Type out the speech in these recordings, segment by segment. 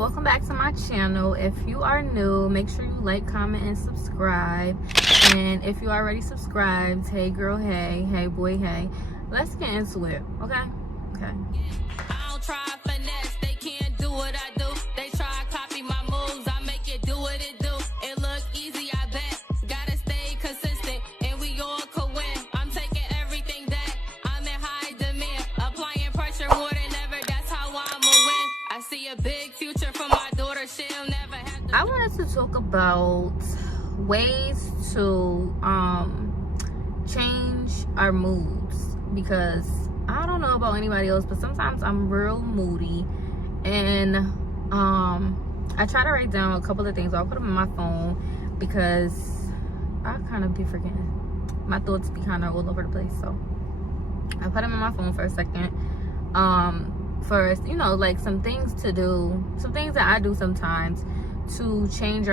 welcome back to my channel. If you are new, make sure you like, comment, and subscribe. And if you already subscribed, hey girl, hey boy, hey, let's get into it. Okay. I don't try finesse, they can't do what I do. They try to copy my moves, I make it do what it do. It look easy, I bet. Gotta stay consistent, and we all could win. I'm taking everything that I'm in high demand, applying pressure more than ever. That's how I'ma win. I see a big future for my daughter. She'll never have to. I wanted to talk about ways to change our moods, because I don't know about anybody else, but sometimes I'm real moody, and I try to write down a couple of things. I'll put them in my phone because I kind of be forgetting. My thoughts be kind of all over the place, so I put them in my phone for a second. First, you know, like some things to do, some things that I do sometimes to change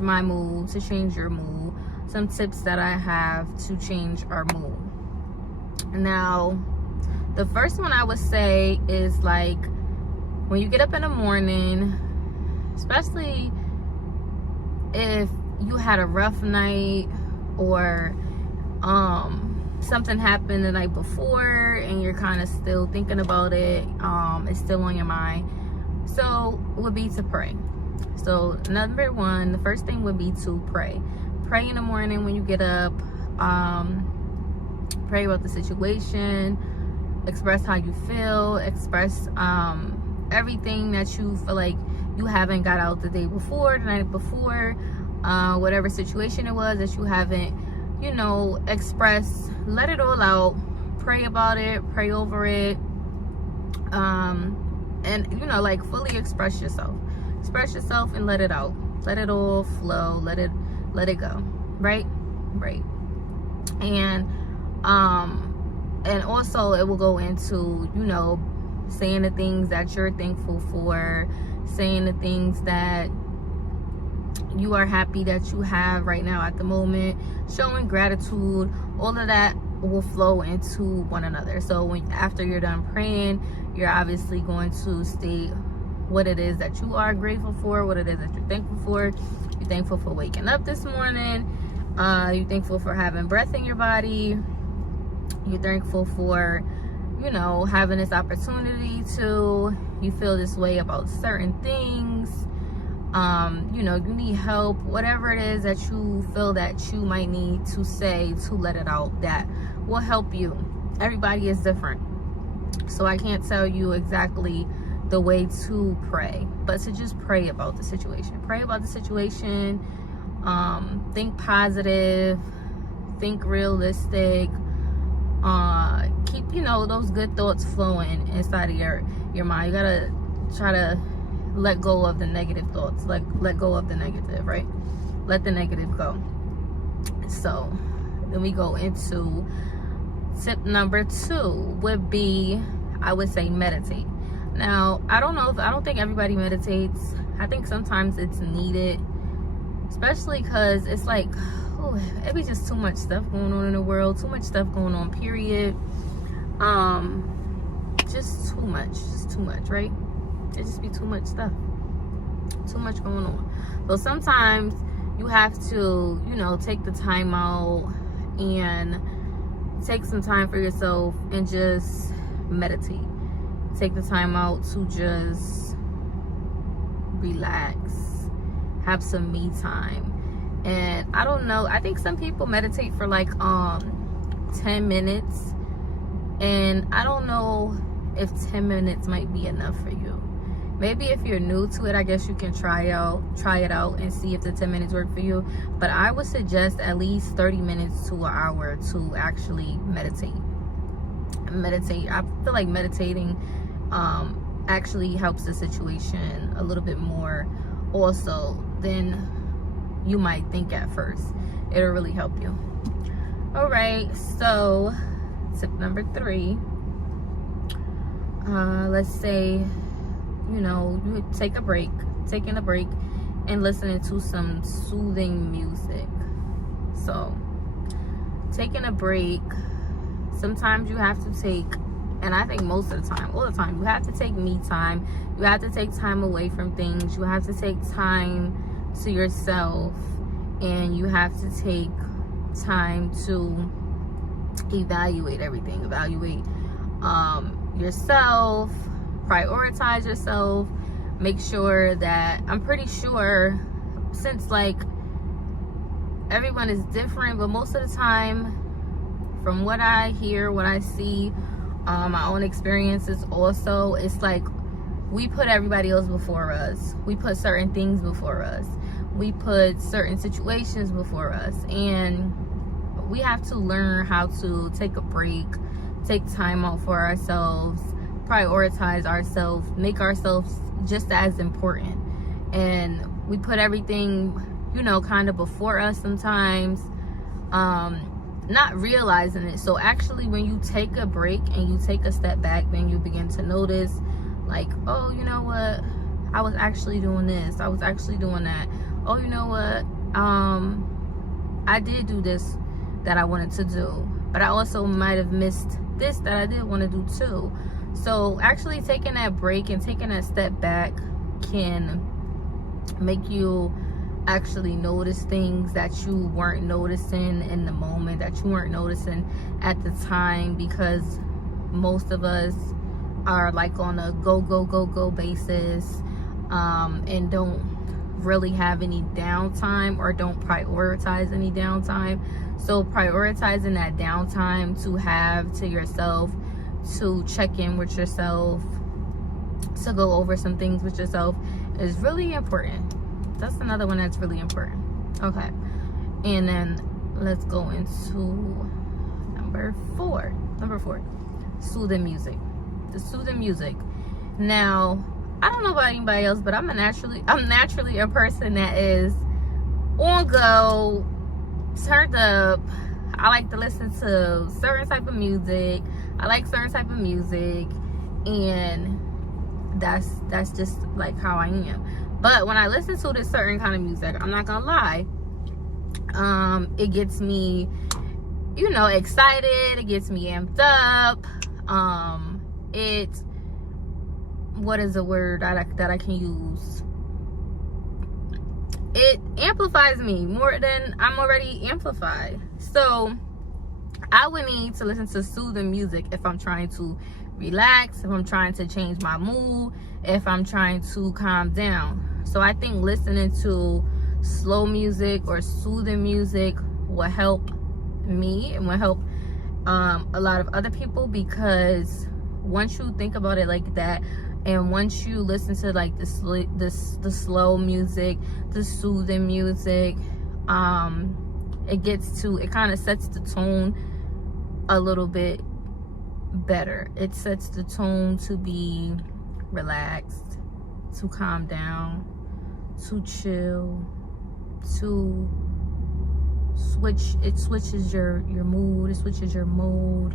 my mood, to change your mood. Some tips that I have to change our mood. Now, the first one I would say is, like, when you get up in the morning, especially if you had a rough night or something happened the night before and you're kind of still thinking about it, it's still on your mind, so would be to pray. So number one, the first thing would be to pray in the morning when you get up. Pray about the situation, express how you feel, express everything that you feel like you haven't got out the day before, the night before, whatever situation it was that you haven't, you know, expressed. Let it all out. Pray about it, pray over it, and, you know, like, fully express yourself and let it out. Let it all flow. Let it go. Right. And also it will go into, you know, saying the things that you're thankful for, saying the things that you are happy that you have right now at the moment, showing gratitude. All of that will flow into one another. So after you're done praying, you're obviously going to state what it is that you are grateful for, what it is that you're thankful for. You're thankful for waking up this morning. You're thankful for having breath in your body. You're thankful for, you know, having this opportunity to, you feel this way about certain things. You know, you need help, whatever it is that you feel that you might need to say to let it out, that will help you. Everybody is different, so I can't tell you exactly the way to pray, but to just pray about the situation. Think positive, think realistic, keep, you know, those good thoughts flowing inside of your mind. You gotta try to let go of the negative thoughts, like let go of the negative, right? Let the negative go. So then we go into tip number 2 would be, I would say, meditate. Now, I don't think everybody meditates. I think sometimes it's needed, especially because it's like, oh, it be just too much stuff going on in the world, too much stuff going on, period. Just too much, right? It just be too much stuff, too much going on. So sometimes you have to, you know, take the time out and take some time for yourself and just meditate. Take the time out to just relax, have some me time. And I don't know, I think some people meditate for like 10 minutes, and I don't know if 10 minutes might be enough for you. Maybe if you're new to it, I guess you can try it out and see if the 10 minutes work for you. But I would suggest at least 30 minutes to an hour to actually meditate. I feel like meditating actually helps the situation a little bit more also than you might think at first. It'll really help you. All right, so tip number 3, let's say, you know, you taking a break and listening to some soothing music. So taking a break, sometimes you have to take and I think most of the time, all the time, you have to take me time. You have to take time away from things. You have to take time to yourself, and you have to take time to evaluate everything. Evaluate yourself, prioritize yourself, make sure that, I'm pretty sure, since like everyone is different, but most of the time, from what I hear, what I see, my own experiences also, it's like we put everybody else before us. We put certain things before us. We put certain situations before us, and we have to learn how to take a break, take time out for ourselves, prioritize ourselves, make ourselves just as important. And we put everything, you know, kind of before us sometimes, not realizing it. So actually, when you take a break and you take a step back, then you begin to notice, like, oh, you know what, I was actually doing this, I was actually doing that. Oh, you know what, I did do this that I wanted to do, but I also might have missed this that I did want to do too. So actually taking that break and taking that step back can make you actually notice things that you weren't noticing in the moment, that you weren't noticing at the time, because most of us are like on a go basis, and don't really have any downtime, or don't prioritize any downtime. So prioritizing that downtime to have to yourself, to check in with yourself, to go over some things with yourself, is really important. That's another one that's really important. Okay, and then let's go into number four. Soothing music. The soothing music. Now, I don't know about anybody else, but I'm naturally a person that is on go, turned up. I like to listen to certain type of music. I like certain type of music, and that's just like how I am. But when I listen to this certain kind of music, I'm not gonna lie, it gets me, you know, excited. It gets me amped up. What is a word that I can use? It amplifies me more than I'm already amplified. So I would need to listen to soothing music if I'm trying to relax, if I'm trying to change my mood, if I'm trying to calm down. So I think listening to slow music or soothing music will help me, and will help a lot of other people, because once you think about it like that, and once you listen to like the slow music, the soothing music, it kind of sets the tone a little bit better. It sets the tone to be relaxed, to calm down, to chill, to switch. It switches your mood. It switches your mode.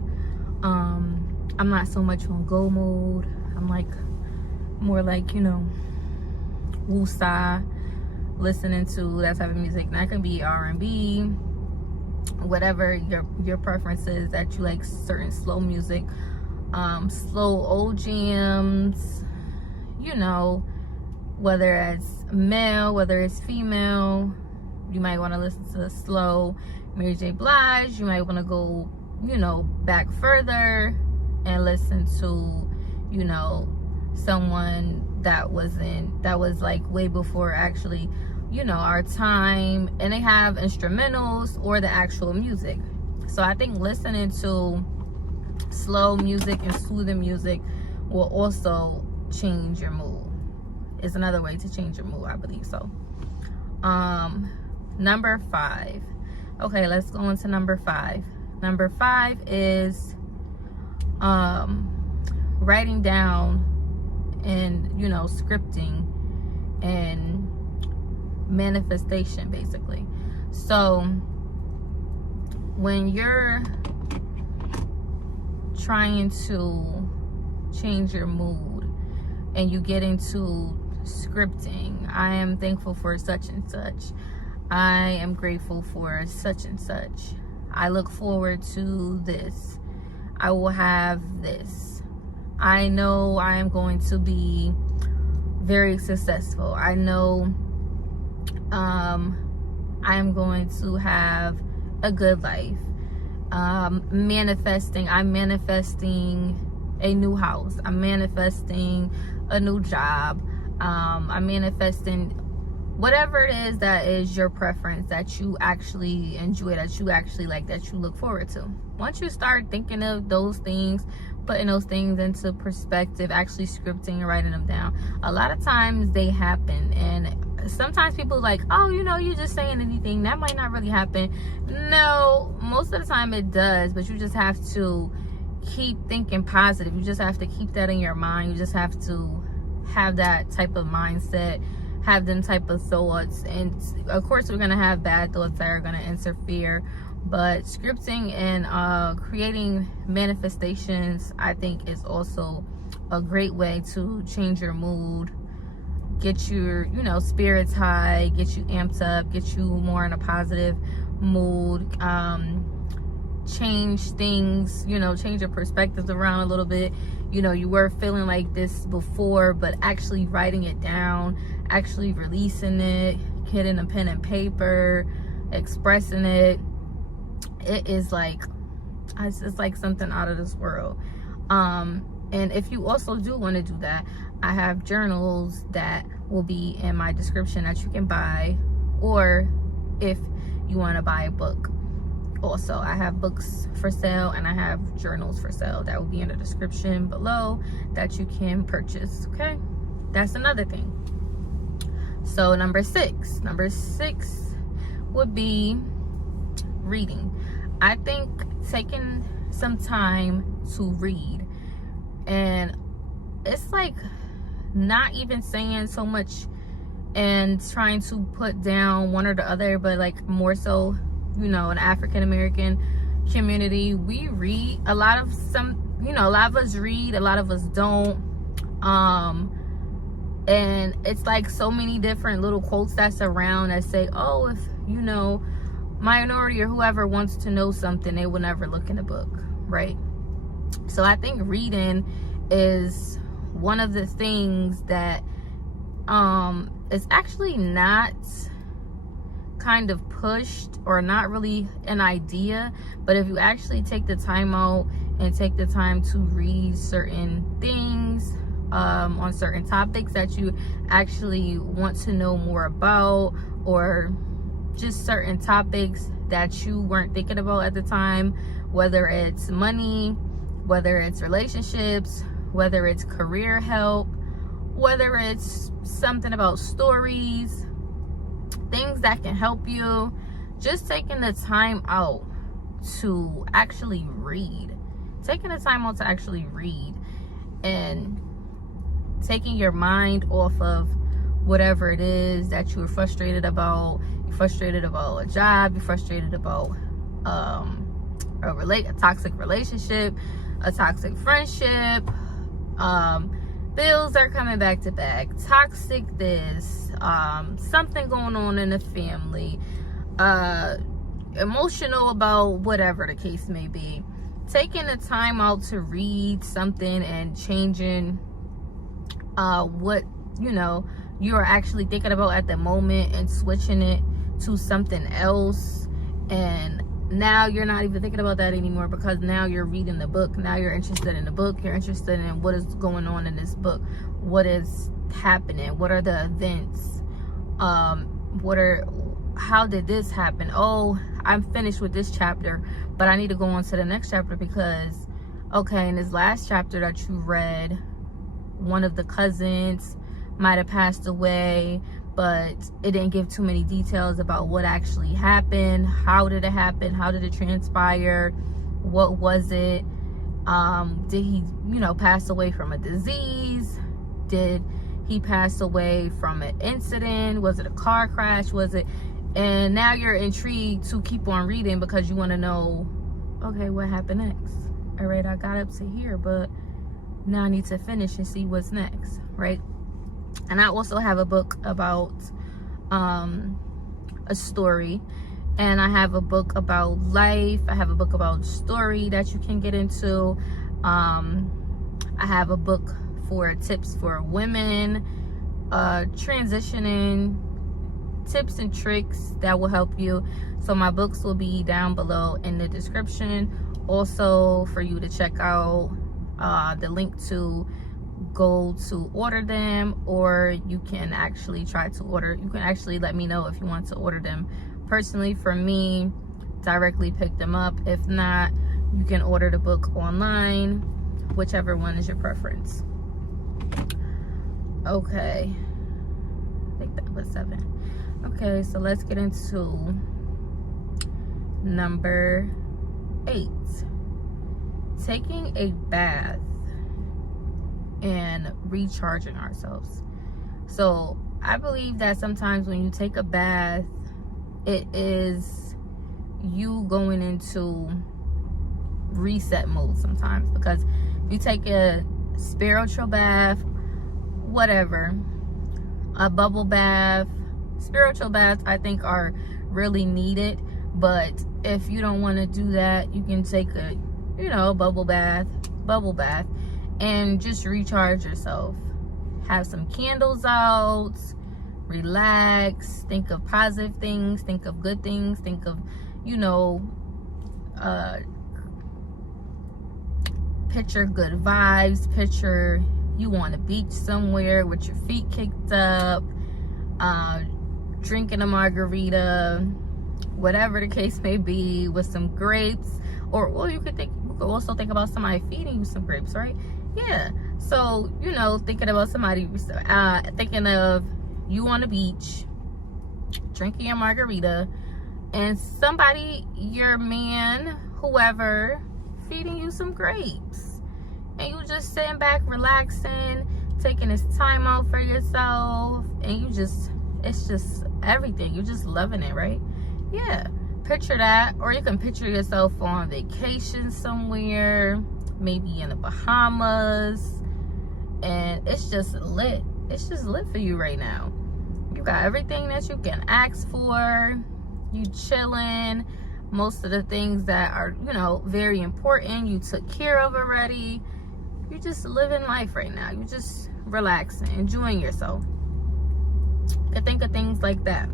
I'm not so much on go mode. I'm like more like, you know, woosah, listening to that type of music. That can be R&B, whatever your preference is, that you like certain slow music, slow old jams, you know, whether it's male, whether it's female. You might want to listen to slow Mary J. Blige. You might want to go, you know, back further and listen to, you know, someone that was like way before actually, you know, our time, and they have instrumentals or the actual music. So I think listening to slow music and soothing music will also change your mood. It's another way to change your mood, I believe so. Number 5. Okay, let's go into number 5. Number 5 is writing down and, you know, scripting and manifestation, basically. So when you're trying to change your mood and you get into scripting, I am thankful for such and such, I am grateful for such and such, I look forward to this, I will have this, I know I am going to be very successful. I know I am going to have a good life. I'm manifesting a new house. I'm manifesting a new job. I'm manifesting whatever it is that is your preference, that you actually enjoy, that you actually like, that you look forward to. Once you start thinking of those things, putting those things into perspective, actually scripting and writing them down, a lot of times they happen. And sometimes people are like, oh, you're just saying anything, that might not really happen. No, most of the time it does, but you just have to keep thinking positive. You just have to keep that in your mind. You just have to have that type of mindset, have them type of thoughts. And of course we're going to have bad thoughts that are going to interfere, but scripting and creating manifestations, I think, is also a great way to change your mood, get your spirits high, get you amped up, get you more in a positive mood, change things, change your perspectives around a little bit. You were feeling like this before, but actually writing it down, actually releasing it, getting a pen and paper, expressing it, it's like something out of this world. And if you also do want to do that, I have journals that will be in my description that you can buy, or if you want to buy a book. Also, I have books for sale and I have journals for sale that will be in the description below that you can purchase. Okay, that's another thing. So number six would be reading. I think taking some time to read, and it's like not even saying so much and trying to put down one or the other, but like more so, an African American community, we read a lot of us read, a lot of us don't. And it's like so many different little quotes that's around that say, oh, if minority or whoever wants to know something, they will never look in a book, right? So I think reading is one of the things that is actually not kind of pushed, or not really an idea, but if you actually take the time out and take the time to read certain things on certain topics that you actually want to know more about, or just certain topics that you weren't thinking about at the time, whether it's money, whether it's relationships, whether it's career help, whether it's something about stories, things that can help you, just taking the time out to actually read, and taking your mind off of whatever it is that you're frustrated about. You're frustrated about a job, you're frustrated about a toxic relationship, a toxic friendship, bills are coming back to back, toxic this, something going on in the family, emotional about whatever the case may be. Taking the time out to read something and changing what you're actually thinking about at the moment, and switching it to something else, and now you're not even thinking about that anymore, because now you're reading the book. Now you're interested in the book. You're interested in what is going on in this book. What is happening? What are the events? How did this happen? Oh, I'm finished with this chapter, but I need to go on to the next chapter, because okay, in this last chapter that you read, one of the cousins might have passed away, but it didn't give too many details about what actually happened. How did it happen? How did it transpire? What was it? Did he, pass away from a disease? Did he pass away from an incident? Was it a car crash? Was it? And now you're intrigued to keep on reading, because you want to know, okay, what happened next? All right, I got up to here, but now I need to finish and see what's next, right? And I also have a book about a story, and I have a book about life. I have a book about story that you can get into. I I have a book for tips for women, transitioning, tips and tricks that will help you. So my books will be down below in the description. Also for you to check out the link to go to order them, or you can actually try to order. You can actually let me know if you want to order them personally from me, directly pick them up. If not, you can order the book online, whichever one is your preference. Okay, I think that was 7. Okay, so let's get into number 8. Taking a bath and recharging ourselves. So I believe that sometimes when you take a bath, it is you going into reset mode sometimes, because you take a spiritual bath, whatever, a bubble bath. Spiritual baths I think are really needed, but if you don't want to do that, you can take a, you know, bubble bath, and just recharge yourself. Have some candles out, relax, think of positive things, think of good things, think of, you know, picture good vibes, picture you on a beach somewhere with your feet kicked up, drinking a margarita, whatever the case may be, with some grapes, or you could also think about somebody feeding you some grapes, right? Yeah. So, you know, thinking about somebody, thinking of you on the beach, drinking a margarita, and somebody, your man, whoever, feeding you some grapes, and you just sitting back, relaxing, taking this time out for yourself, and it's just everything. You're just loving it, right? Yeah. Picture that. Or you can picture yourself on vacation somewhere, maybe in the Bahamas, and it's just lit. It's just lit for you right now. You got everything that you can ask for. You chilling. Most of the things that are, you know, very important, you took care of already. You're just living life right now. You're just relaxing, enjoying yourself. You can think of things like that.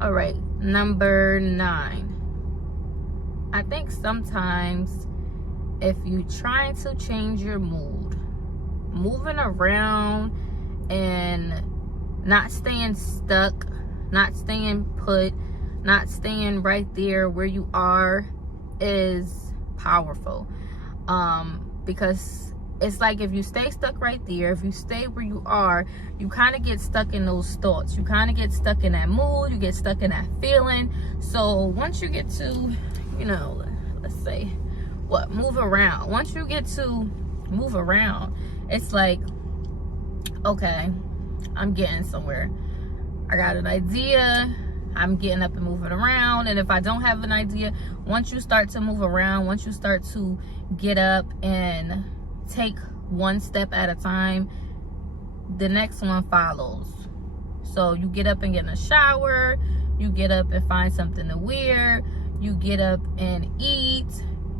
All right, number 9. I think sometimes if you trying to change your mood, moving around and not staying stuck, not staying put, not staying right there where you are is powerful. Because it's like if you stay stuck right there, if you stay where you are, you kind of get stuck in those thoughts. You kind of get stuck in that mood. You get stuck in that feeling. So once you get to, you know, let's say, move around. Once you get to move around, it's like, okay, I'm getting somewhere. I got an idea. I'm getting up and moving around. And if I don't have an idea, once you start to move around, once you start to get up and take one step at a time, the next one follows. So you get up and get in a shower, you get up and find something to wear, you get up and eat,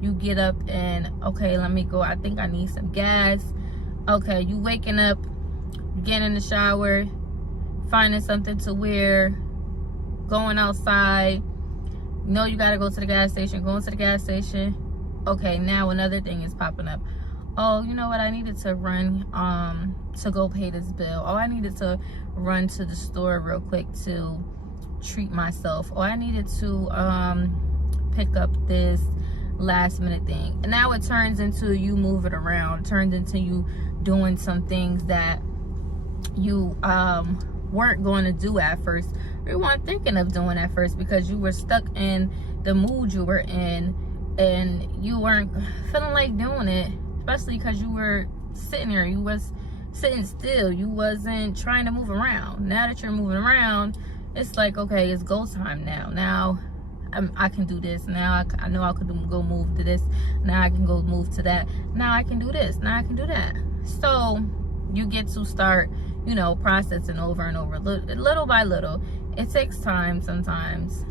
you get up and, okay, let me go, I think I need some gas. Okay, you waking up, you get in the shower, finding something to wear, going outside, you know you gotta go to the gas station, going to the gas station. Okay, now another thing is popping up. Oh, you know what, I needed to run to go pay this bill. Oh, I needed to run to the store real quick to treat myself. Oh, I needed to pick up this last minute thing. And now it turns into you moving around, turns into you doing some things that you weren't going to do at first, or you weren't thinking of doing at first, because you were stuck in the mood you were in and you weren't feeling like doing it, especially because you were sitting there, you was sitting still, you wasn't trying to move around. Now that you're moving around, it's like, okay, it's go time now I can do this. Now I know I could go move to this. Now I can go move to that. Now I can do this. Now I can do that. So you get to start, you know, processing over and over, little by little. It takes time sometimes.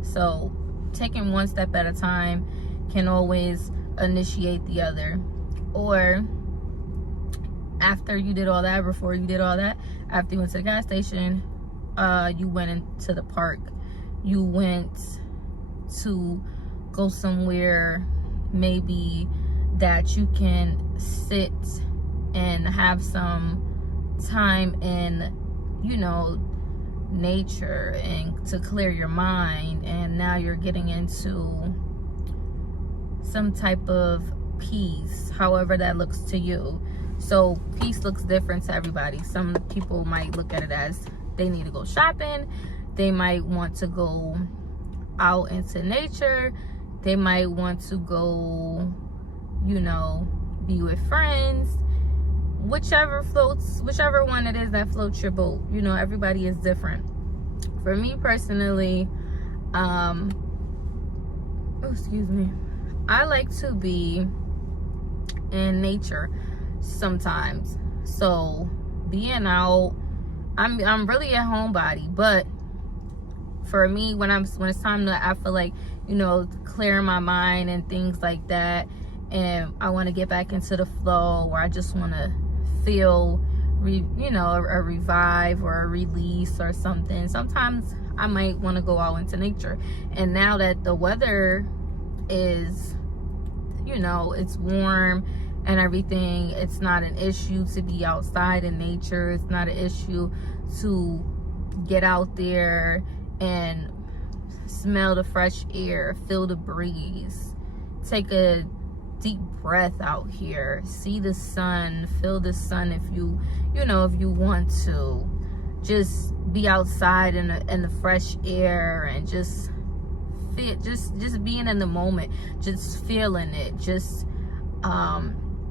So taking one step at a time can always initiate the other. Or after you did all that, before you did all that, after you went to the gas station, you went into the park. You went to go somewhere maybe that you can sit and have some time in, you know, nature and to clear your mind. And now you're getting into some type of peace, however that looks to you. So peace looks different to everybody. Some people might look at it as they need to go shopping. They might want to go out into nature. They might want to go, you know, be with friends. Whichever one it is that floats your boat. You know, everybody is different. For me personally, excuse me, I like to be in nature sometimes. So being out, I'm really a homebody, but for me, when it's time to, I feel like, you know, clearing my mind and things like that, and I want to get back into the flow, or I just want to feel, you know, a revive or a release or something. Sometimes I might want to go out into nature. And now that the weather is, you know, it's warm and everything, it's not an issue to be outside in nature. It's not an issue to get out there and smell the fresh air, feel the breeze, take a deep breath out here, see the sun, feel the sun if you know, if you want to. Just be outside in the fresh air and just feel, just being in the moment, just feeling it, just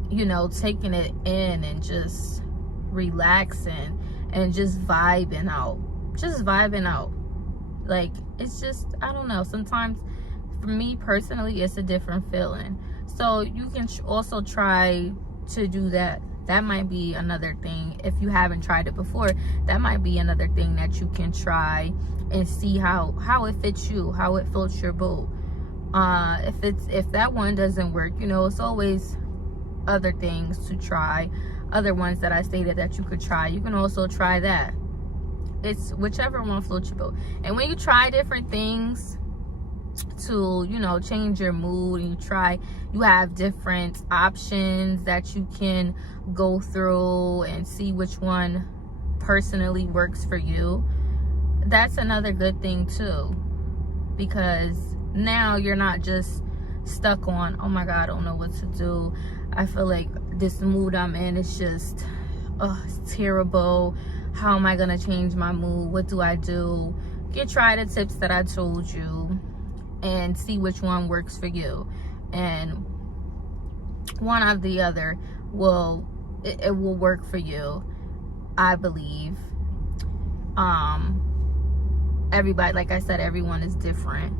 you know, taking it in and just relaxing and just vibing out. Like, it's just, I don't know, sometimes for me personally, it's a different feeling. So you can also try to do that. That might be another thing. If you haven't tried it before, that might be another thing that you can try and see how it fits you, how it floats your boat. If that one doesn't work, you know, it's always other things to try, other ones that I stated that you could try. You can also try that. It's whichever one floats your boat. And when you try different things to, you know, change your mood, and you have different options that you can go through and see which one personally works for you. That's another good thing too, because now you're not just stuck on, oh my God, I don't know what to do. I feel like this mood I'm in is just, it's terrible. How am I gonna change my mood? What do I do? You try the tips that I told you and see which one works for you. And one or the other will work for you, I believe. Everybody, like I said, everyone is different.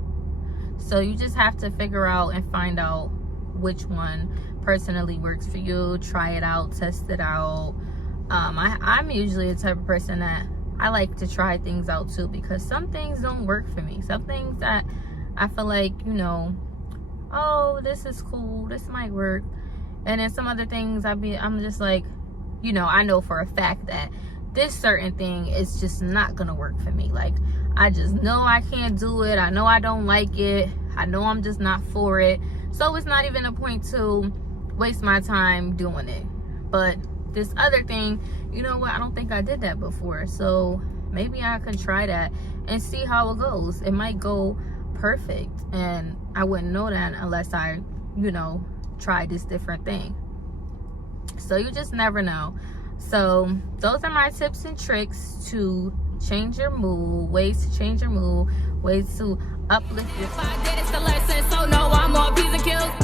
So you just have to figure out and find out which one personally works for you. Try it out, test it out. I'm usually the type of person that I like to try things out too, because some things don't work for me. Some things that I feel like, you know, oh, this is cool, this might work. And then some other things I'm just like, you know, I know for a fact that this certain thing is just not gonna work for me. Like, I just know I can't do it. I know I don't like it. I know I'm just not for it. So it's not even a point to waste my time doing it. But this other thing, you know what, I don't think I did that before. So maybe I could try that and see how it goes. It might go perfect, and I wouldn't know that unless I, you know, try this different thing. So you just never know. So those are my tips and tricks to change your mood, ways to change your mood, ways to uplift your. I did it's the lesson, so no, I'm more peas and kills.